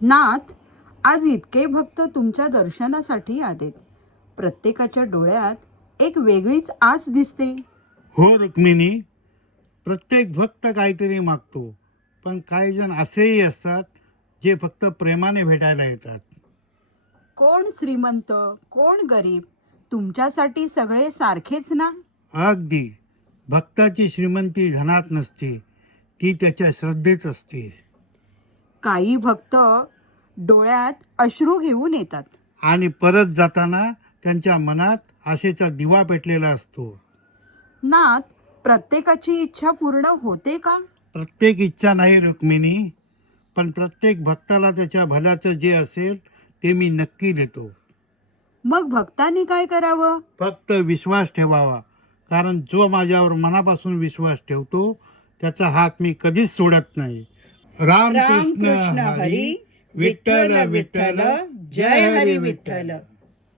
नाथ, आज इतके भक्त तुमच्या दर्शनासाठी आलेत. प्रत्येकाच्या डोळ्यात एक वेगळीच आस दिसते. हो रुक्मिणी, प्रत्येक भक्त काहीतरी मागतो, पण काही जण असेही असतात जे फक्त प्रेमाने भेटायला येतात. कोण श्रीमंत, कोण गरीब, तुमच्यासाठी सगळे सारखेच ना? अगदी. भक्ताची श्रीमंती धनात नसते, ती त्याच्या श्रद्धेत असते. काही भक्त डोळ्यात अश्रू घेऊन येतात. आणि परत जाताना त्यांच्या मनात आशेचा दिवा पेटलेला असतो. नाथ, प्रत्येकाची इच्छा पूर्ण होते का? प्रत्येक इच्छा नाही रुक्मिणी, पण प्रत्येक भक्ताला त्याच्या भल्याचं जे असेल ते मी नक्की देतो. मग भक्तांनी काय करावं? फक्त विश्वास ठेवावा, कारण जो माझ्यावर मनापासून विश्वास ठेवतो त्याचा हात मी कधीच सोडत नाही. राम कृष्ण हरी, विठ्ठल विठ्ठल, जय हरी विठ्ठल.